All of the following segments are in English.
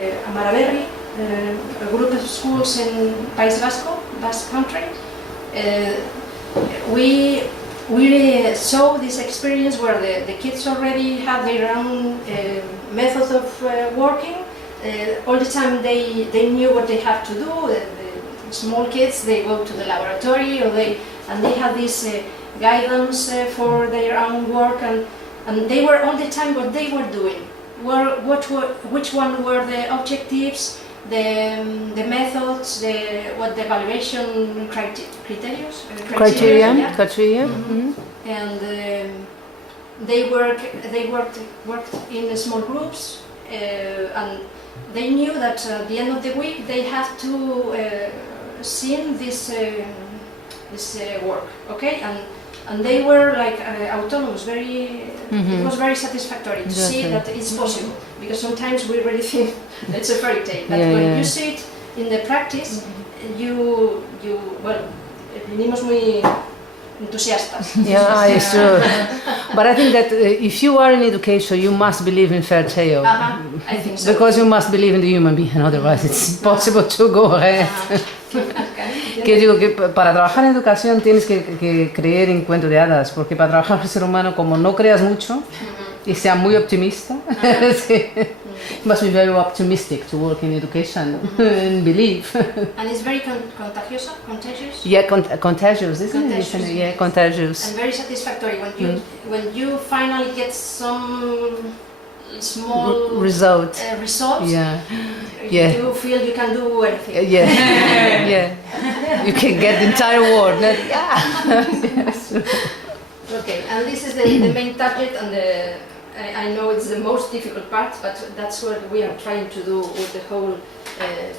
Amaraberri, a group of schools in País Vasco, Basque Country. We saw this experience where the kids already had their own method of working. All the time they knew what they have to do. The small kids, they go to the laboratory, and they had this guidance for their own work, and they were all the time what they were doing. Which one were the objectives, the methods, what the evaluation criteria. Mm-hmm. And they worked in small groups, and they knew that at the end of the week they had to see this work, okay, and they were like autonomous. It was very satisfactory to see that it's possible, because sometimes we really think it's a fairy tale, but when you see it in the practice, venimos muy entusiastas. Yeah, it's true. But I think that if you are in education, you must believe in fairy tale. I think so. Because you must believe in the human being, otherwise it's impossible to go ahead. Que digo que para trabajar en educación tienes que creer en cuento de hadas, porque para trabajar el ser humano, como no creas mucho y sea muy optimista, you must be very optimistic to work in education and believe. And it's very contagious. Yeah, contagious, isn't it? Yeah, contagious. And very satisfactory when you finally get some small results. Yeah. You feel you can do anything. Yeah. You can get the entire world. Yes. Okay, and this is the main target, and I know it's the most difficult part, but that's what we are trying to do with the whole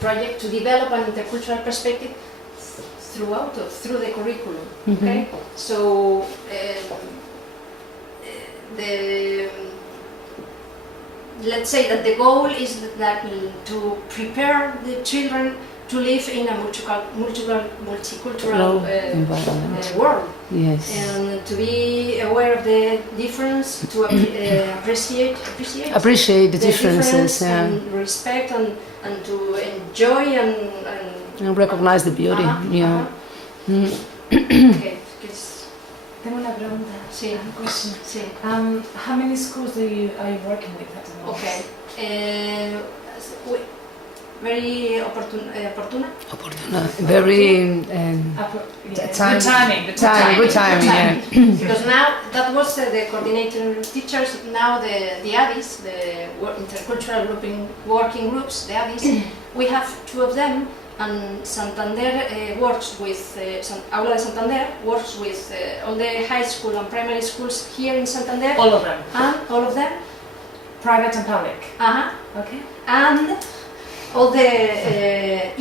project, to develop an intercultural perspective through the curriculum. Okay, so let's say that the goal is that to prepare the children to live in a multicultural world. Yes. And to be aware of the difference, to appreciate the differences, and respect, and to enjoy and recognize the beauty. Okay. Tengo una pregunta. Sí. Sí. How many schools are you working with at the moment? Okay. Very opportuna. Very good timing. Good timing. Yeah. Because now that was the coordinator teachers. Now the ADIs, the intercultural working groups, the ADIs. We have 2 of them. And Santander works with, Aula de Santander works with all the high school and primary schools here in Santander. All of them? All of them. Private and public? Okay. And all the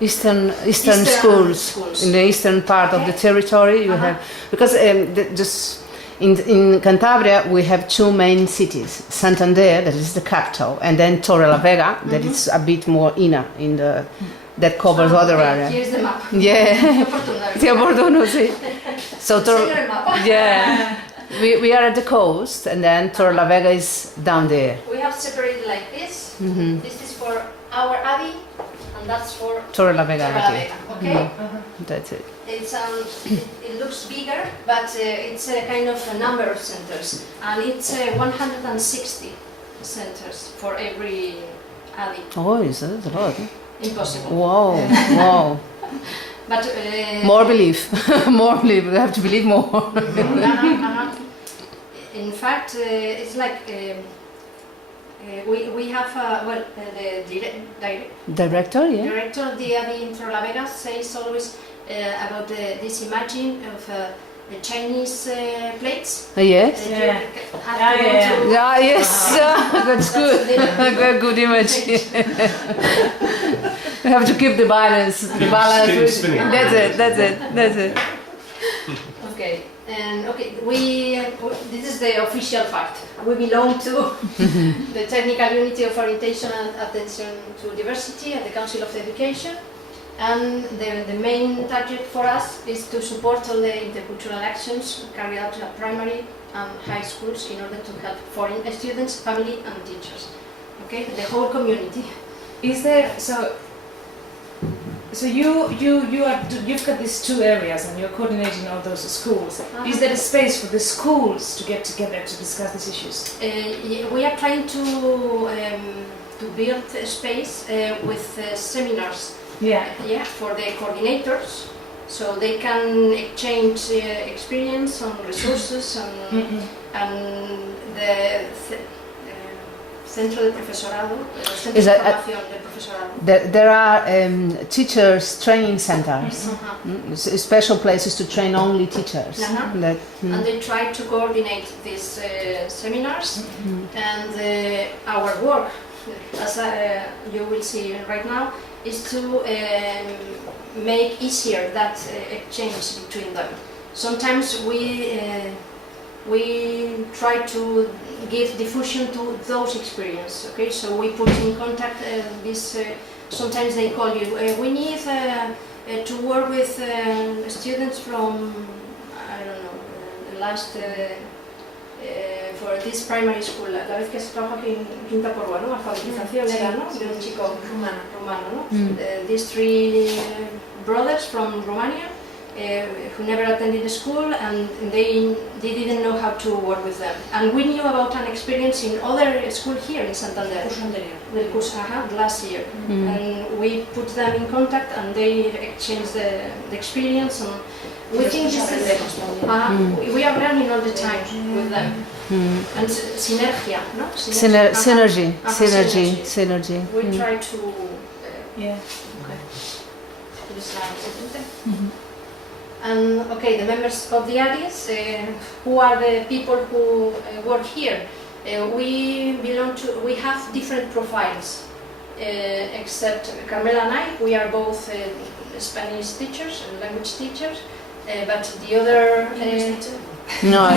eastern schools in the eastern part of the territory. You have, because just in Cantabria we have 2 main cities: Santander, that is the capital, and then Torrelavega, that is a bit more inner in the that covers other area. Here's the map. Yeah. Oportuno, sí. So we are at the coast, and then Torrelavega is down there. We have separated like this. This is for our ADI, and that's for Torrelavega. Okay. That's it. It looks bigger, but it's a kind of a number of centers, and it's 160 centers for every ADI. Oh, is that a lot? Impossible. Wow. But more belief. We have to believe more. In fact, it's like we have the director of the ADI in Torrelavega says always about this imagine of the Chinese plates. Yes. Yes. That's good. Good image. We have to keep the balance. Spinning. That's it. Okay. And this is the official fact. We belong to the Technical Unity of Orientation and Attention to Diversity at the Council of Education. And the main target for us is to support all the intercultural actions carried out at primary and high schools in order to help foreign students, family and teachers. okay, the whole community. Is there so you've got these two areas and you're coordinating all those schools. Is there a space for the schools to get together to discuss these issues? We are trying to build a space with seminars. Yeah. For the coordinators, so they can exchange experience on resources and the centro de profesorado, centro de formación del profesorado. There are teachers training centers, special places to train only teachers. And they try to coordinate these seminars and our work, as you will see right now, is to make easier that exchange between them. Sometimes we try to give diffusion to those experiences. Okay, so we put in contact this. Sometimes they call you. We need to work with students from I don't know the last. For this primary school, la vez que se trabaja aquí en Quinta Porua, ¿no? Alfabetización era, ¿no? De un chico rumano, ¿no? These three brothers from Romania who never attended school and they didn't know how to work with them. And we knew about an experience in other school here in Santander. The curso last year. And we put them in contact and they exchanged the experience. And we think this is, we are learning all the time with them. And synergia, no? Synergy. We try to... Okay. And okay, the members of the audience, who are the people who work here, we have different profiles, except Carmela and I, we are both Spanish teachers and language teachers, but the other... No,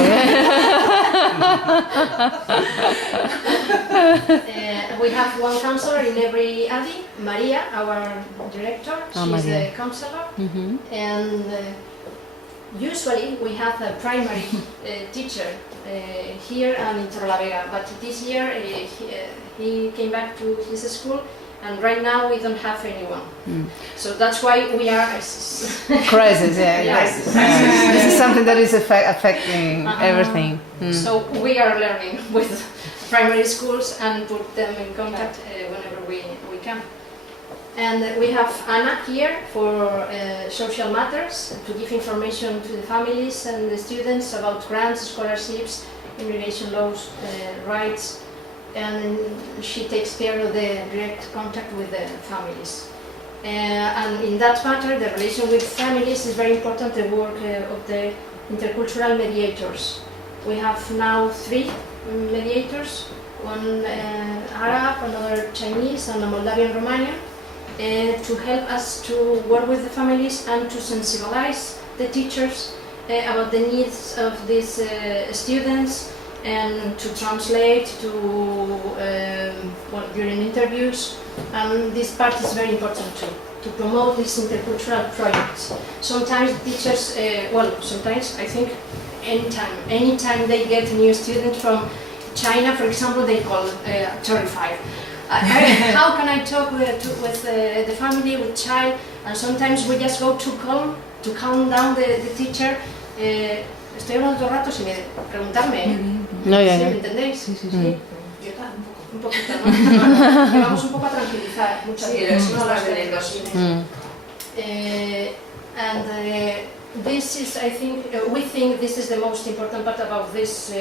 we have one counselor in every ADI, Maria, our director, she's a counselor, and usually we have a primary teacher here and in Torrelavega, but this year he came back to his school and right now we don't have anyone. So that's why we are... Crisis, This is something that is affecting everything. So we are learning with primary schools and put them in contact whenever we can. And we have Anna here for social matters, to give information to the families and the students about grants, scholarships, immigration laws, rights, and she takes care of the direct contact with the families. And in that matter, the relation with families is very important, the work of the intercultural mediators. We have now 3 mediators, one Arab, another Chinese, and a Moldavian Romanian, to help us to work with the families and to sensibilize the teachers about the needs of these students and to translate during interviews. And this part is very important too, to promote these intercultural projects. Sometimes teachers, sometimes I think anytime they get a new student from China, for example, they call terrified. How can I talk with the family, with child? And sometimes we just go too calm to calm down the teacher. Estoy hablando todo el rato sin preguntarme. No, ¿Sí? ¿Me entendéis? Sí. Yo un poquito, ¿no? Que vamos un poco a tranquilizar muchas veces, no las de los. And this is, I think, we think this is the most important part about this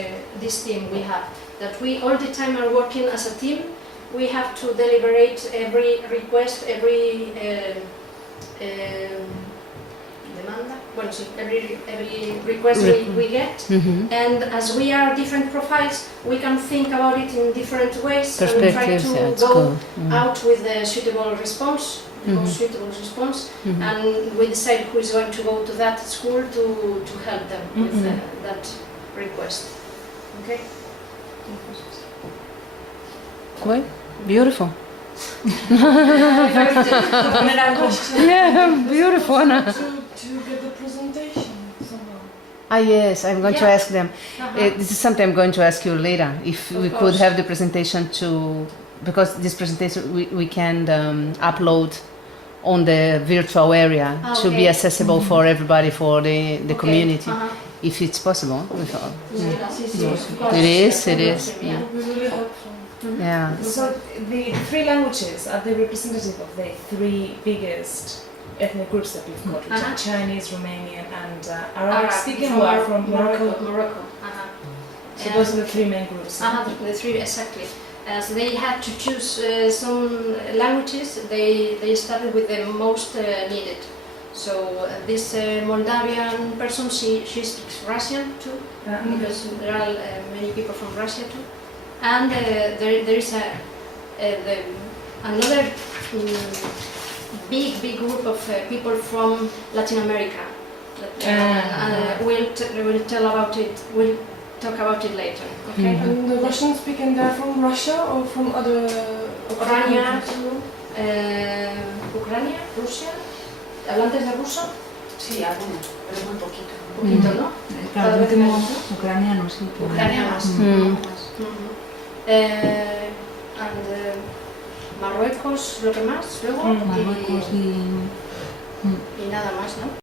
team we have. That we all the time are working as a team. We have to deliberate every request, every demanda. Well, sí, every request we get, and as we are different profiles, we can think about it in different ways and try to go out with a suitable response, and we decide who is going to go to that school to help them with that request. Okay. Cool. Beautiful. Yeah, beautiful, Anna. To get the presentation somehow. Yes, I'm going to ask them. This is something I'm going to ask you later. If we could have the presentation to because this presentation we can upload on the virtual area to be accessible for everybody, for the community, if it's possible. It is. Yeah. Yeah. So the three languages are the representative of the three biggest ethnic groups that we've got, which are Chinese, Romanian, and Arabic speaking, who are from Morocco. So those are the three main groups. The three, exactly. So they had to choose some languages. They started with the most needed. So this Moldavian person, she speaks Russian too, because there are many people from Russia too. And there is another big group of people from Latin America. We'll tell about it. We'll talk about it later. Okay. And the Russian speaking, they're from Russia or from other? Ucrania, Rusia. ¿Hablantes de ruso? Sí, algunos, pero muy poquito. Poquito, ¿no? Claro, el último ucraniano, sí. Ucranianos. And Marruecos, lo que más, luego. Marruecos y Y nada más, ¿no?